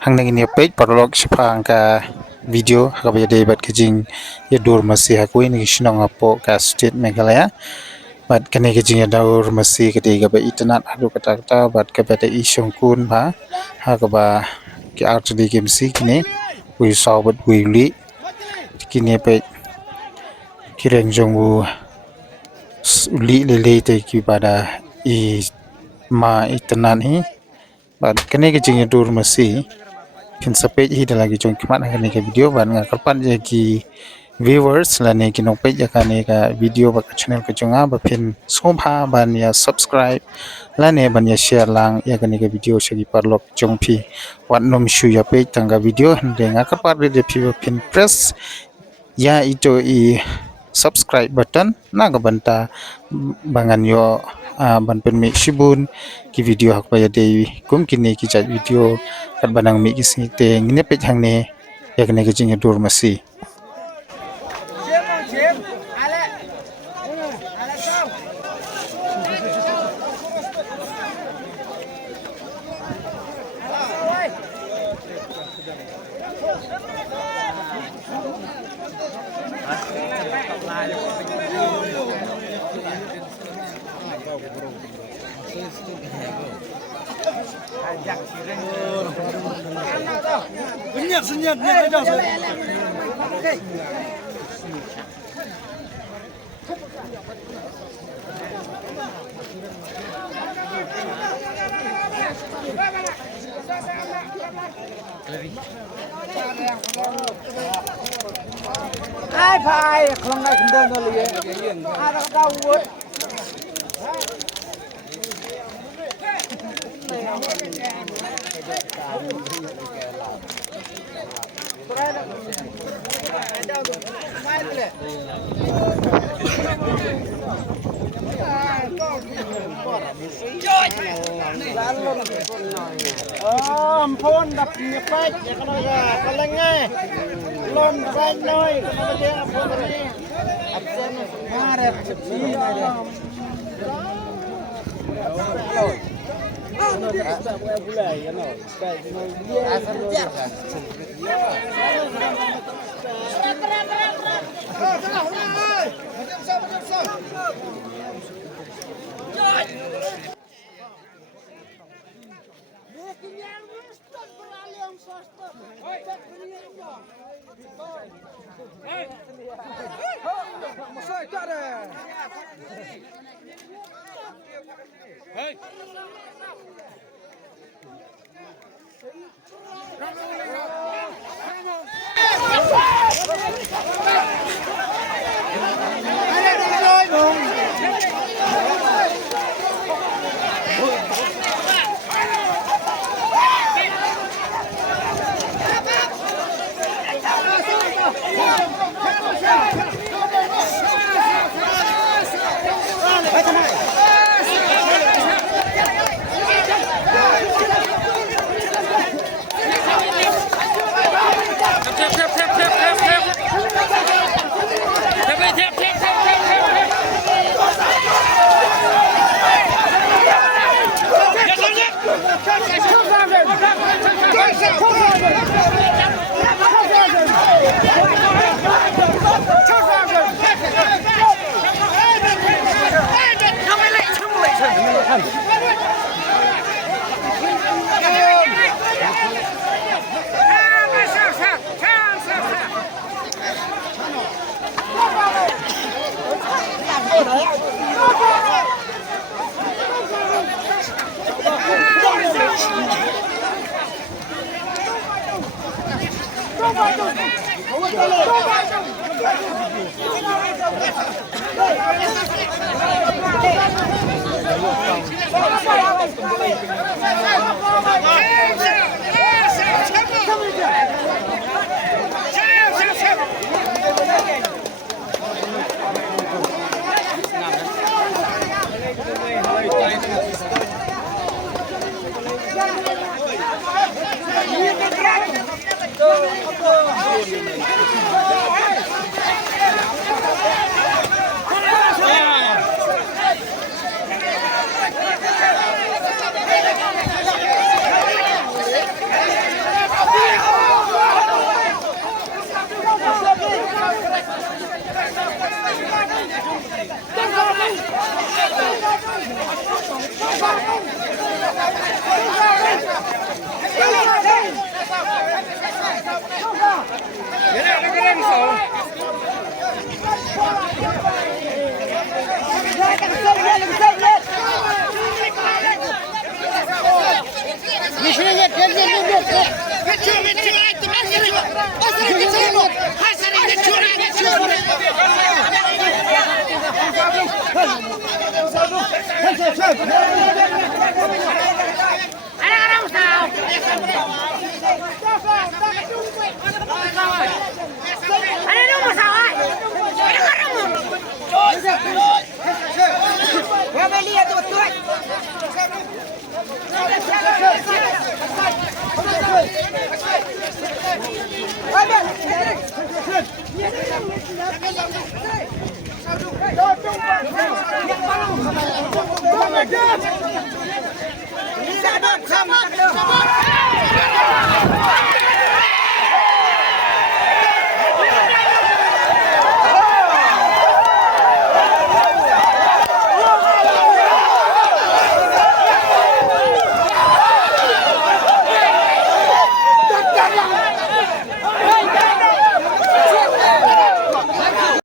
hang nang ini page parolog sipang ka video ka ba debat kijing ya dur masih aku ini sinong apo ka state Meghalaya bat kene kijing ya dur masih ketiga ba internet adu kata kata bat ka beta isong kun ba ha ka ba ki art di game si kini we saw but we li kini pe kireng jong u li le te ki pada i ma internet hi bat kene kijing ya dur masih kin sapej hi lagi jong kimat kan ke video ban nga kapan je ki viewers la ne ki nong pej ka ne ka video ba channel ka jonga ba pin somha ban ya subscribe la ne ban ya share lang ya kan ke video se di parlok jong phi wan nom shu ya pej tanga video de nga kapan de phi pin press ya ito i subscribe button na ga banta bangan yo ban pen mi shibun ki video hak pa ya de kum kini ki chat video kat banang mi ki sing te ngine pe hang ne ya kene ke jing dur masi Senyap aja. Ai phải không ai cũng đơn thôi liền. Ai đã đau quá. Ampun đập nyepet ya kalau paling lon baik noi kalau dia ampun ni absen ngarep ni Anak-anak sao? Ano nung masawa? Anak-anak mo. Wabaliya tuwat-tuwat. Sabot!